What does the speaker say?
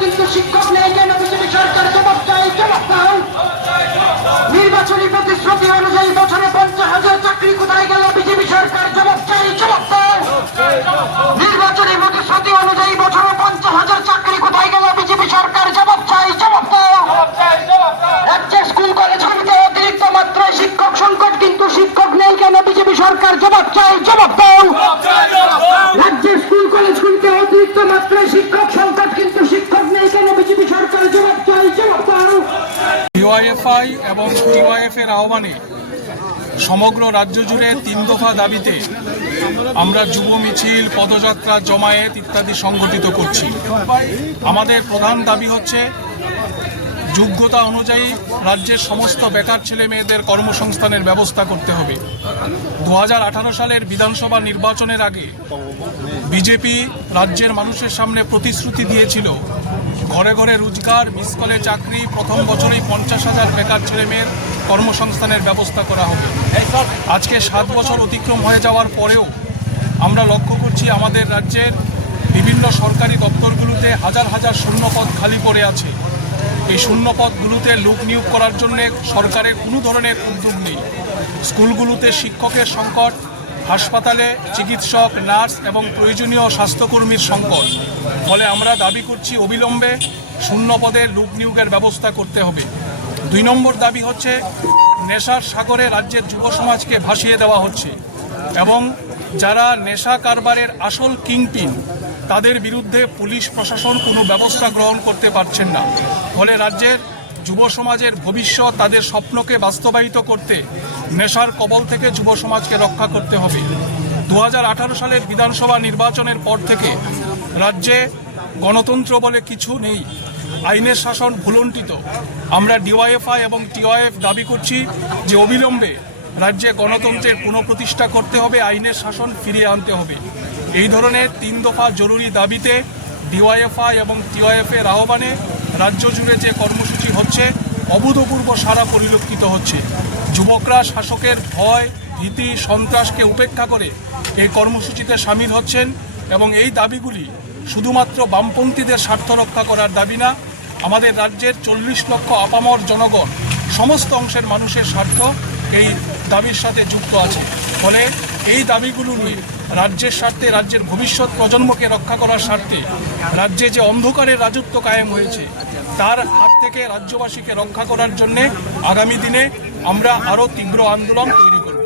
কিন্তু শিক্ষক নেই কেন বিজেপি সরকার জবাব চাই, জবাব দাও। নির্বাচনী প্রতিশ্রুতি অনুযায়ী বছরে 50,000 চাকরি কোথায় গেল বিজেপি সরকার জবাব চাই, জবাব দাও। নির্বাচনী প্রতিশ্রুতি অনুযায়ী বছরে 50,000 চাকরি কোথায় গেল বিজেপি সরকার জবাব চাই, জবাব দাও। রাজ্যের স্কুল কলেজগুলিতে অতিরিক্ত মাত্রায় শিক্ষক সংকট কিন্তু শিক্ষক নেই কেন বিজেপি সরকার জবাব চাই, জবাব দাও। রাজ্যের স্কুল কলেজগুলিতে অতিরিক্ত মাত্রায় শিক্ষক সংকট কিন্তু শিক্ষক নেই কেন বিজেপি সরকার জবাব চাই, জবাব দাও। ডিওয়াইএফআই এবং টিওয়াইএফ এর আহ্বানে সমগ্র রাজ্য জুড়ে 3 দফা দাবিতে আমরা যুব মিছিল, পদযাত্রা, জমায়েত ইত্যাদি সংগঠিত করছি। আমাদের প্রধান দাবি হচ্ছে যোগ্যতা অনুযায়ী রাজ্যের সমস্ত বেকার ছেলে মেয়েদের কর্মসংস্থানের ব্যবস্থা করতে হবে। 2018 সালের বিধানসভা নির্বাচনের আগে বিজেপি রাজ্যের মানুষের সামনে প্রতিশ্রুতি দিয়েছিল ঘরে ঘরে রোজগার, মিস কলে চাকরি, প্রথম বছরেই 50,000 বেকার ছেলে মেয়ের কর্মসংস্থানের ব্যবস্থা করা হবে। আজকে 7 বছর অতিক্রম হয়ে যাওয়ার পরেও আমরা লক্ষ্য করছি আমাদের রাজ্যের বিভিন্ন সরকারি দপ্তরগুলোতে হাজার হাজার শূন্যপদ খালি পড়ে আছে। এই শূন্যপদগুলোতে লোক নিয়োগ করার জন্য সরকারের কোনো ধরনের উদ্যোগ নেই। স্কুলগুলোতে শিক্ষকের সংকট, হাসপাতালে চিকিৎসক, নার্স এবং প্রয়োজনীয় স্বাস্থ্যকর্মীর সংকট। ফলে আমরা দাবি করছি অবিলম্বে শূন্যপদের লোক নিয়োগের ব্যবস্থা করতে হবে। 2 নম্বর দাবি হচ্ছে নেশার সাগরে রাজ্যের যুব সমাজকে ভাসিয়ে দেওয়া হচ্ছে এবং যারা নেশা কারবারের আসল কিংপিন তাদের বিরুদ্ধে পুলিশ প্রশাসন কোনো ব্যবস্থা গ্রহণ করতে পারছেন না। ফলে রাজ্যের যুব সমাজের ভবিষ্যৎ, তাদের স্বপ্নকে বাস্তবায়িত করতে নেশার কবল থেকে যুব সমাজকে রক্ষা করতে হবে। 2018 সালের বিধানসভা নির্বাচনের পর থেকে রাজ্যে গণতন্ত্র বলে কিছু নেই, আইনের শাসন ভুলণ্ঠিত। আমরা ডিওয়াইএফআই এবং টিওয়াইএফ দাবি করছি যে অবিলম্বে রাজ্যে গণতন্ত্রের পুনঃপ্রতিষ্ঠা করতে হবে, আইনের শাসন ফিরিয়ে আনতে হবে। এই ধরনের 3 দফা জরুরি দাবিতে ডিওয়াইএফআই এবং টিওয়াইএফ এর আহ্বানে রাজ্য জুড়ে যে কর্মসূচি হচ্ছে অভূতপূর্ব সাড়া পরিলক্ষিত হচ্ছে। যুবকরা শাসকের ভয়, ভীতি, সন্ত্রাসকে উপেক্ষা করে এই কর্মসূচিতে সামিল হচ্ছেন এবং এই দাবিগুলি শুধুমাত্র বামপন্থীদের স্বার্থ রক্ষা করার দাবি না, আমাদের রাজ্যের 40 লক্ষ আপামর জনগণ, সমস্ত অংশের মানুষের স্বার্থ এই দাবির সাথে যুক্ত আছে। ফলে এই দাবিগুলো নিয়ে রাজ্যের স্বার্থে, রাজ্যের ভবিষ্যৎ প্রজন্মকে রক্ষা করার স্বার্থে রাজ্যে যে অন্ধকারের রাজত্ব কায়েম হয়েছে তার হাত থেকে রাজ্যবাসীকে রক্ষা করার জন্যে আগামী দিনে আমরা আরও তীব্র আন্দোলন তৈরি করব।